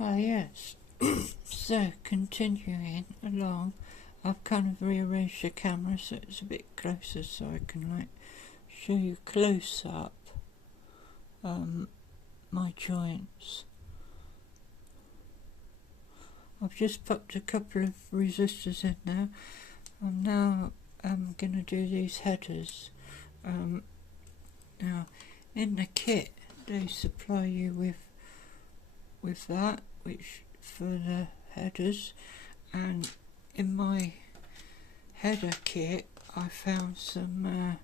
Ah, yes. So, continuing along, I've kind of rearranged the camera so it's a bit closer so I can show you close up my joints. I've just popped a couple of resistors in there. I'm now going to do these headers. Now, in the kit they supply you with that, which for the headers, and in my header kit I found some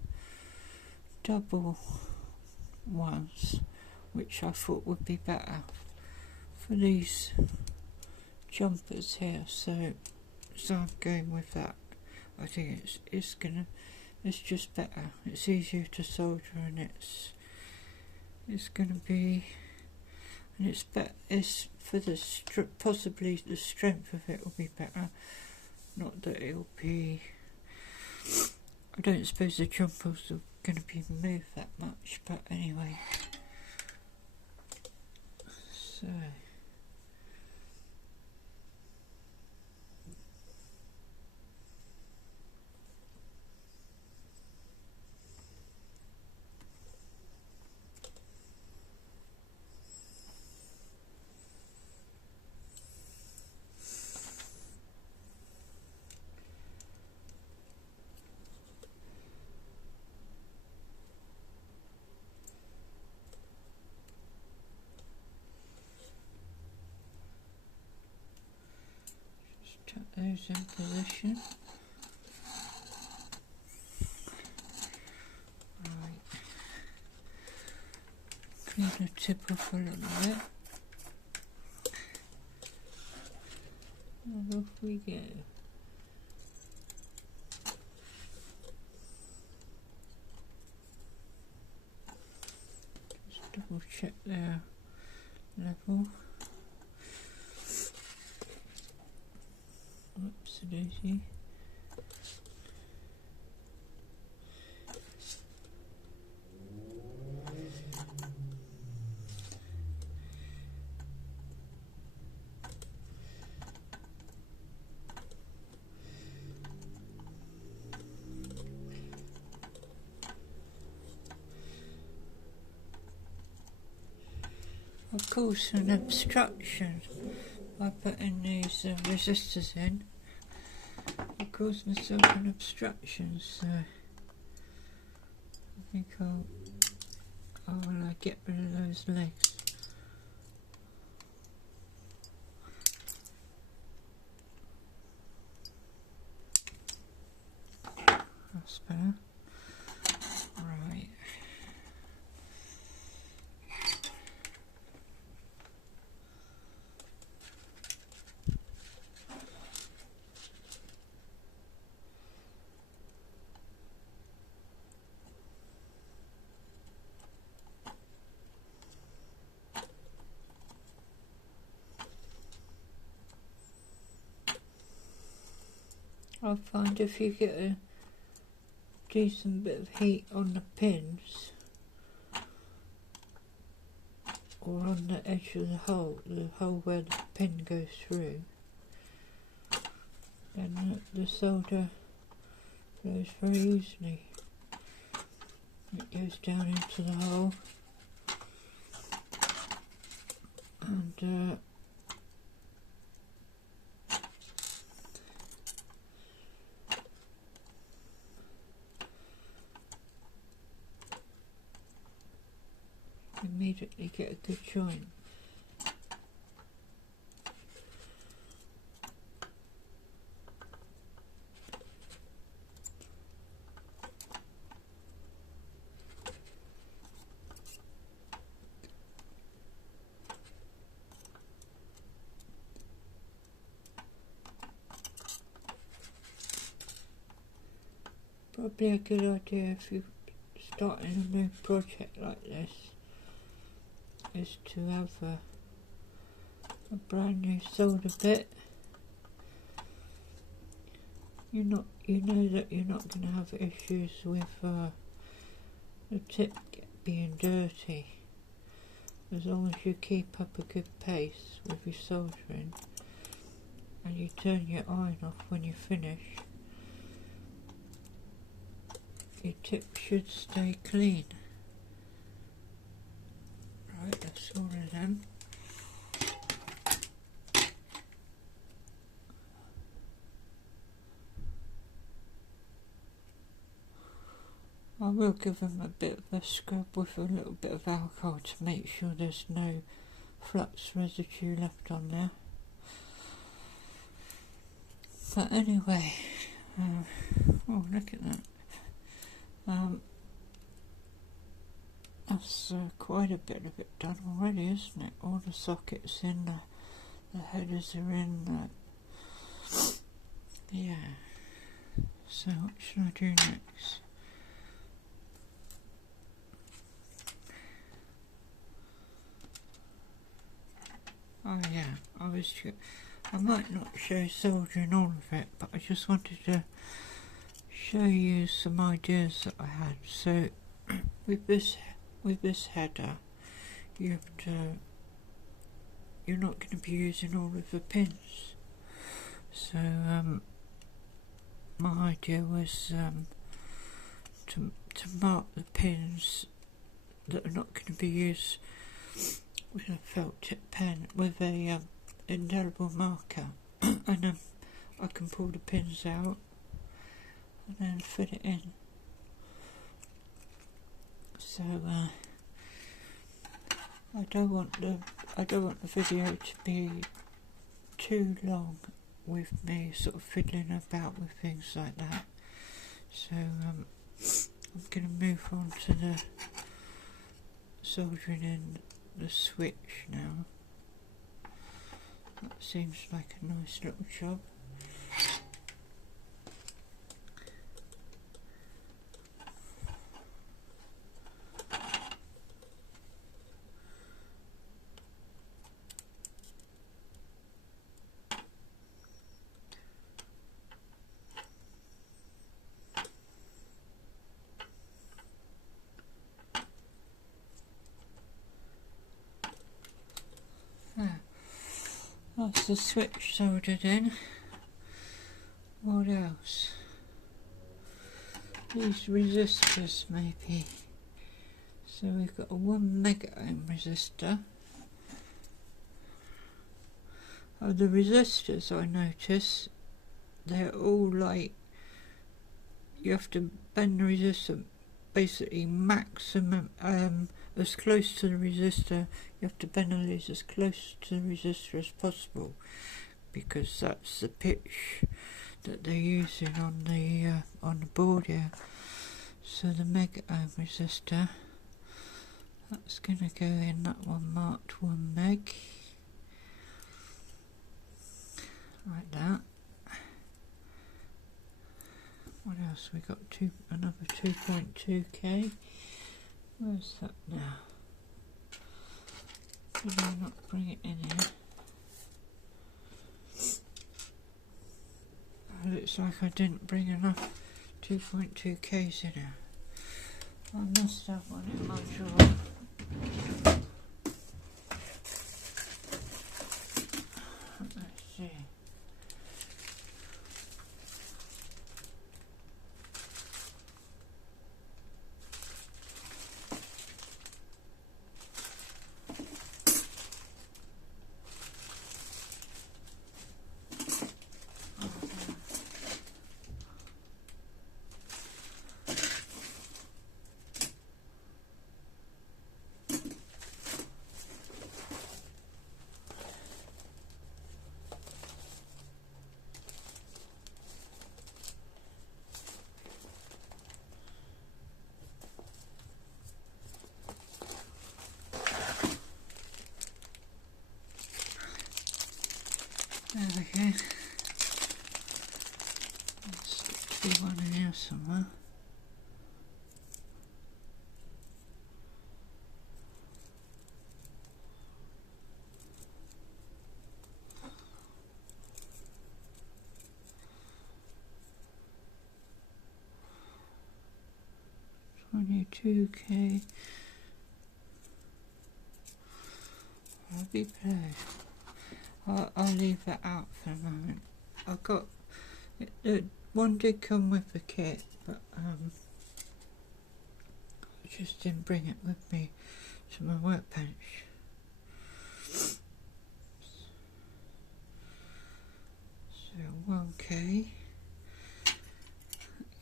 double ones which I thought would be better for these jumpers here, so I'm going with that. I think it's just better, it's easier to solder, and it's gonna be, and it's better, it's for the possibly the strength of it will be better, not that it'll be, I don't suppose the jumpers are going to be moved that much, but anyway. So tuck those in position. Right. Clean the tip off a little bit. And off we go. Just double check their level. Oopsie-daisy. Of course, an obstruction by putting these resistors in. It caused myself an obstruction, so I think I'll get rid of those legs. That's better. Right. I find if you get a decent bit of heat on the pins or on the edge of the hole where the pin goes through, then the solder goes very easily. It goes down into the hole, and immediately get a good joint. Probably a good idea if you're starting a new project like this is to have a brand new solder bit. You know that you're not going to have issues with the tip being dirty as long as you keep up a good pace with your soldering and you turn your iron off when you finish, your tip should stay clean. Right, that's all of them. I will give them a bit of a scrub with a little bit of alcohol to make sure there's no flux residue left on there. But anyway, oh look at that. That's quite a bit of it done already, isn't it? All the sockets in, the headers are in. Yeah. So what should I do next? Oh yeah, I might not show soldering all of it, but I just wanted to show you some ideas that I had. So with this header, you're not going to be using all of the pins. So my idea was to mark the pins that are not going to be used with a felt tip pen, with a indelible marker, and I can pull the pins out and then fit it in. So I don't want the video to be too long with me sort of fiddling about with things like that. So I'm going to move on to the soldering in the switch now. That seems like a nice little job. That's the switch soldered in. What else? These resistors maybe. So we've got a 1 mega ohm resistor. Oh, the resistors, I notice, they're all like, you have to bend the resistor basically maximum, as close to the resistor, you have to bend the leads as close to the resistor as possible, because that's the pitch that they're using on the board here. So the mega ohm resistor, that's going to go in that one marked 1 meg, like that. What else? We got another 2.2k. Where's that now? Did I not bring it in here? It looks like I didn't bring enough 2.2k's in here. I must have one in my drawer. Let's see. There we go. There's got to be one in here somewhere. $22k. be blue. I'll leave that out for the moment. I got the one did come with the kit, but I just didn't bring it with me to my workbench. So 1K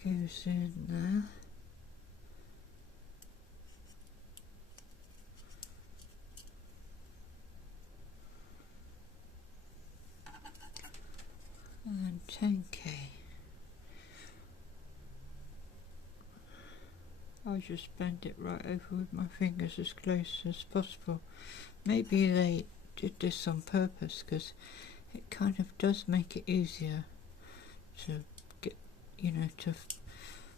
goes in there. And 10K. I'll just bend it right over with my fingers as close as possible. Maybe they did this on purpose because it kind of does make it easier to get, you know, to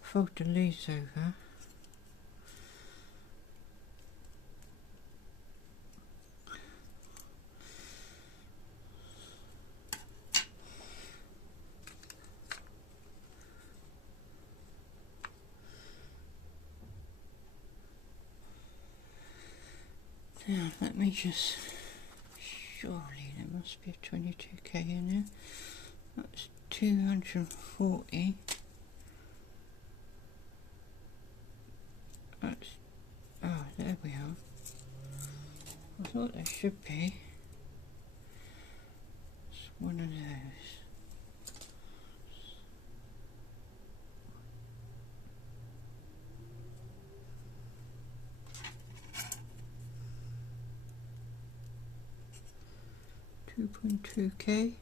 fold the leaves over. Now let me just, surely there must be a 22K in there. That's 240. That's, oh, there we are. I thought there should be. It's one of those. $2.2K.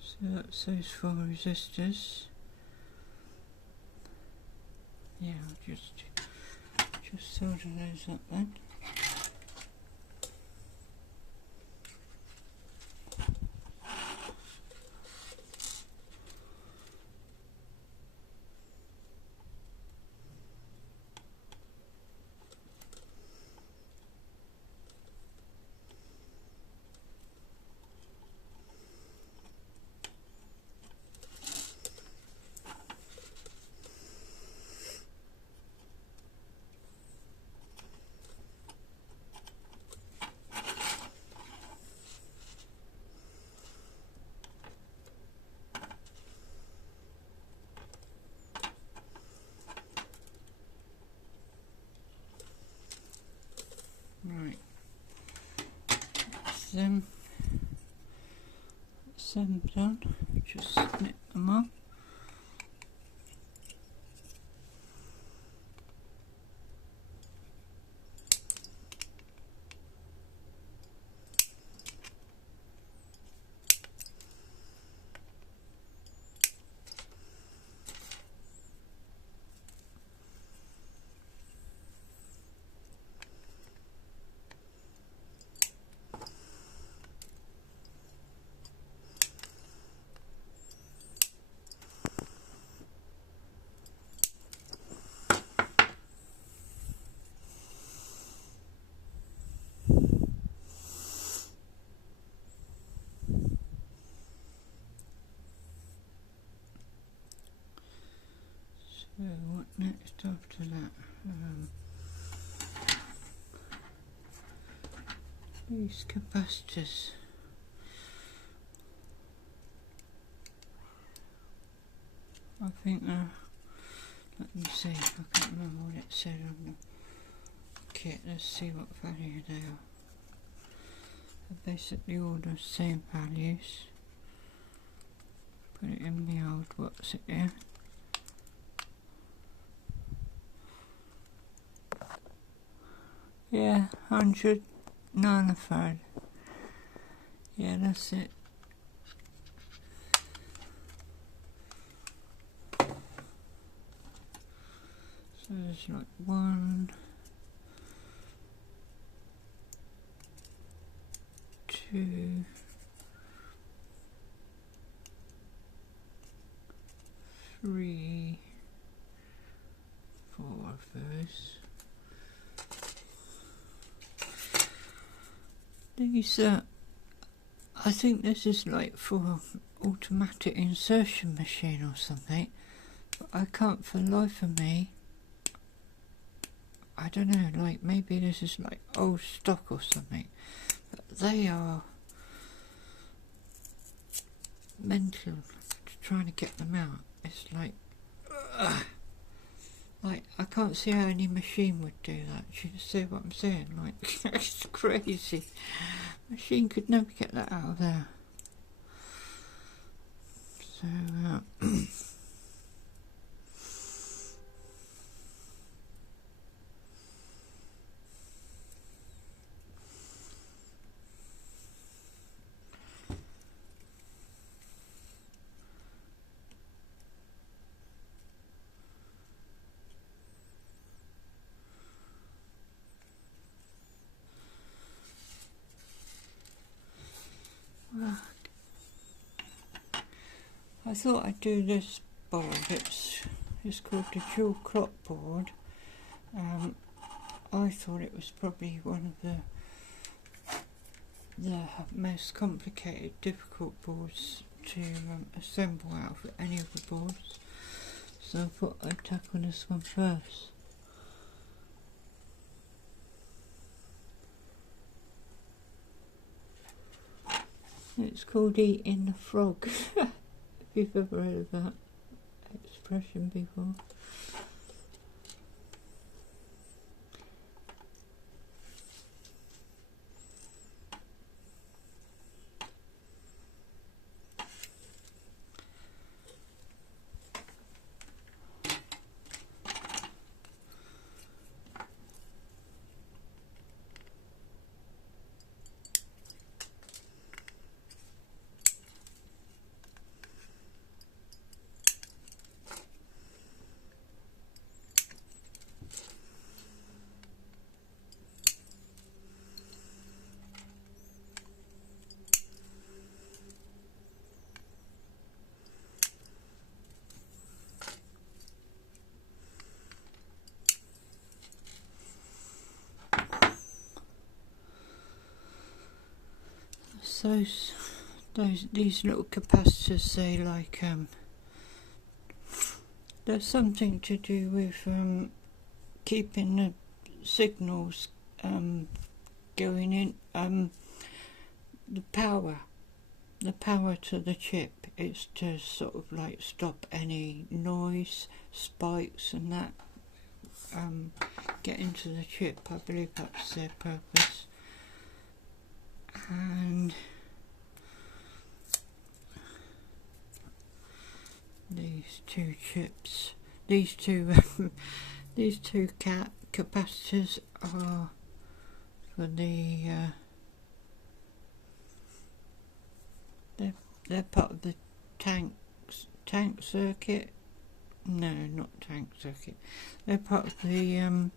So that's those 4 resistors. Yeah, I'll just solder those up then. Right, that's them done. Just snip them up. So what next after that? These capacitors. I think let me see, I can't remember what it said on the kit. Let's see what value they are. They're basically all the same values. Put it in the old, what's it here? Yeah, 100 nanofarad. Yeah, that's it. So there's like 1, 2, 3, 4 of those. These I think this is like for automatic insertion machine or something, but I can't for the life of me I don't know, like maybe this is like old stock or something, but they are mental trying to get them out. It's like I can't see how any machine would do that. You see what I'm saying? Like it's crazy. Machine could never get that out of there. So I thought I'd do this board. It's called the dual clock board. I thought it was probably one of the most complicated, difficult boards to assemble out of any of the boards. So I thought I'd tackle this one first. It's called eating the frog. If you've ever heard of that expression before. So these little capacitors, they like there's something to do with keeping the signals going in, the power to the chip is to sort of like stop any noise spikes and that get into the chip. I believe that's their purpose. And these two chips, these two capacitors are for the they're part of the tank circuit. No, not tank circuit. They're part of the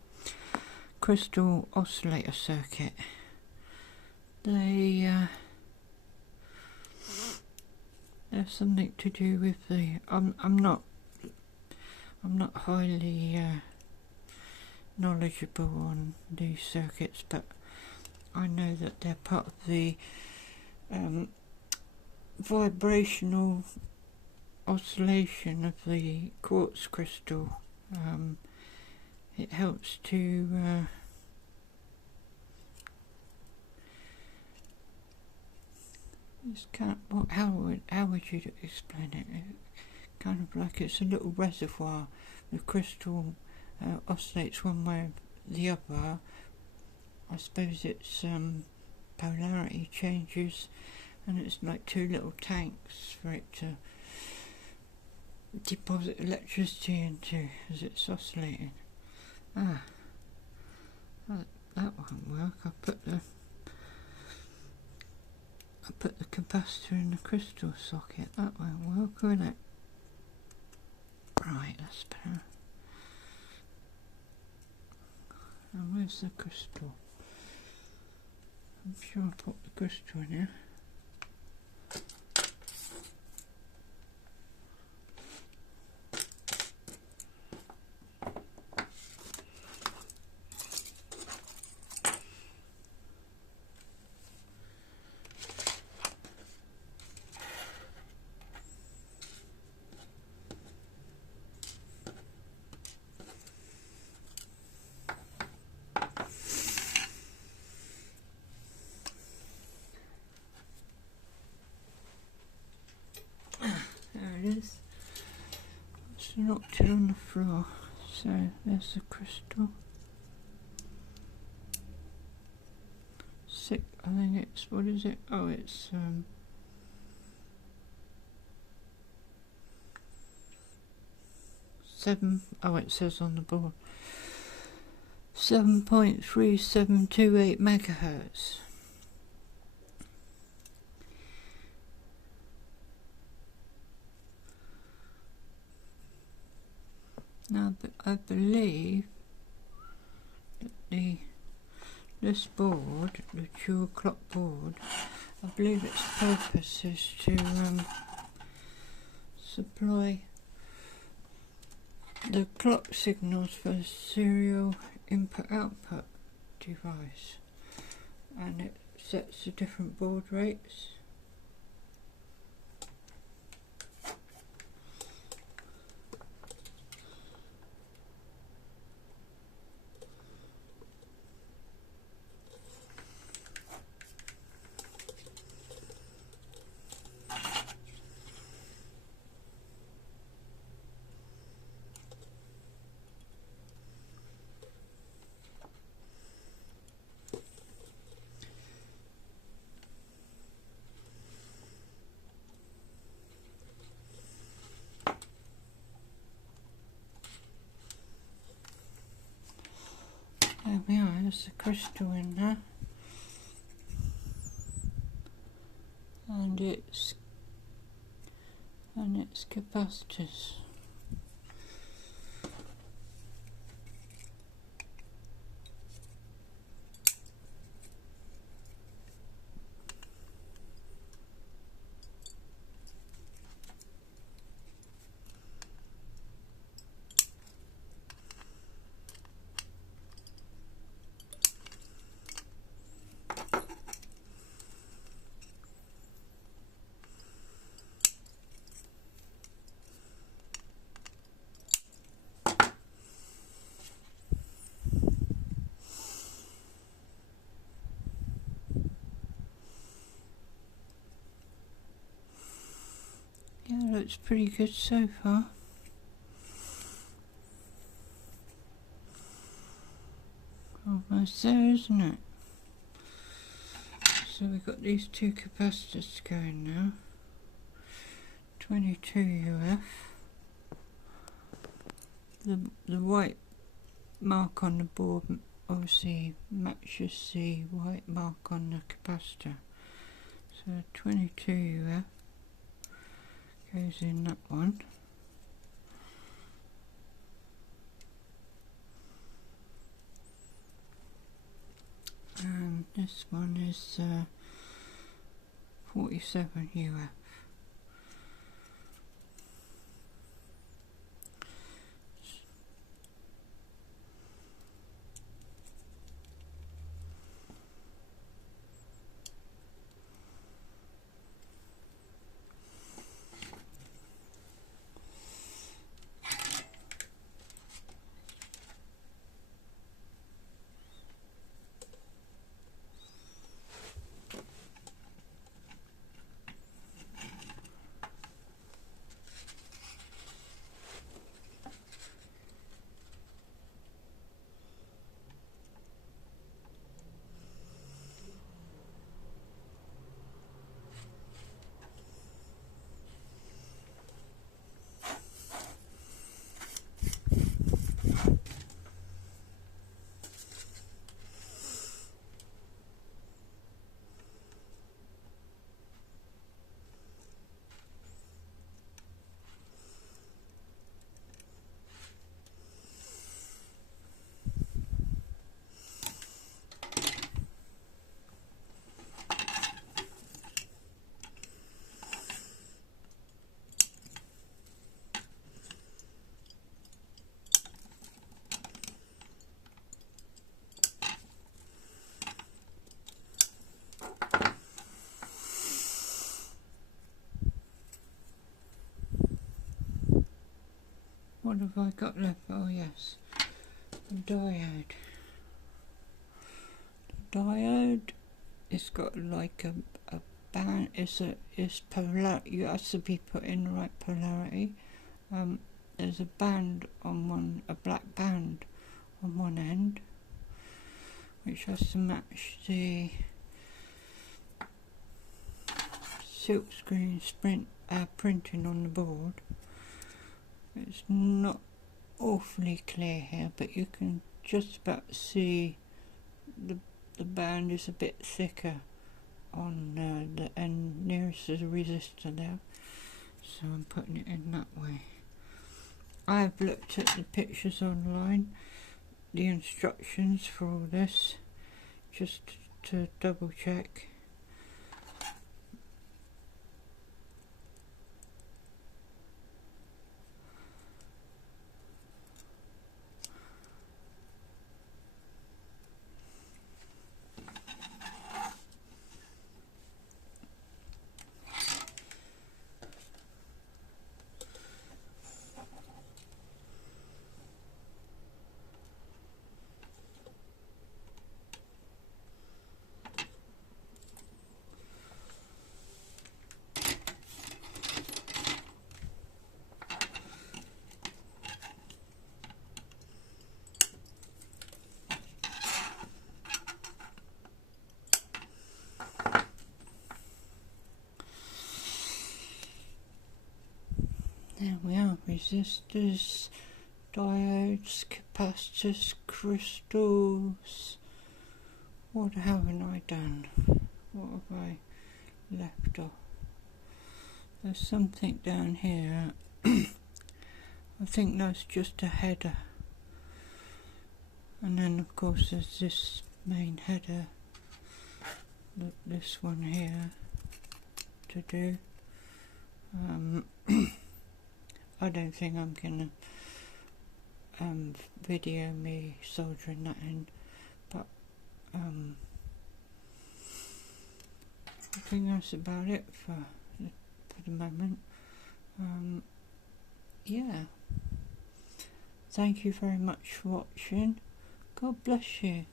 crystal oscillator circuit. There's something to do with the. I'm not highly knowledgeable on these circuits, but I know that they're part of the vibrational oscillation of the quartz crystal. It helps to how would you explain it? Kind of like it's a little reservoir. The crystal oscillates one way or the other. I suppose its polarity changes, and it's like two little tanks for it to deposit electricity into as it's oscillating. That won't work. I put the capacitor in the crystal socket. That won't work, will it? Right, that's better. And where's the crystal? I'm sure I put the crystal in here. So knocked it on the floor. So there's the crystal. Six, I think it's, what is it? Oh, it's 7. Oh, it says on the board 7.3728 megahertz. Now, I believe that this board, the dual clock board, I believe its purpose is to supply the clock signals for the serial input-output device, and it sets the different baud rates. There we are, there's the crystal in there, and its capacitors. Yeah, looks pretty good so far. Almost there, isn't it? So we've got these two capacitors going now. 22 UF. The white mark on the board obviously matches the white mark on the capacitor. So 22 UF goes in that one. And this one is 47 UF. What have I got left? Oh yes, the diode. The diode, it's got like a band. It's polar. You have to be put in the right polarity. there's a band on one, a black band on one end, which has to match the silkscreen printing on the board. It's not awfully clear here, but you can just about see the band is a bit thicker on the end nearest to the resistor there, so I'm putting it in that way. I've looked at the pictures online, the instructions for all this, just to double check. There we are, resistors, diodes, capacitors, crystals. What haven't I done? What have I left off? There's something down here. I think that's just a header. And then of course there's this main header, this one here to do. I don't think I'm gonna video me soldering that in, but I think that's about it for the moment. Yeah, thank you very much for watching. God bless you.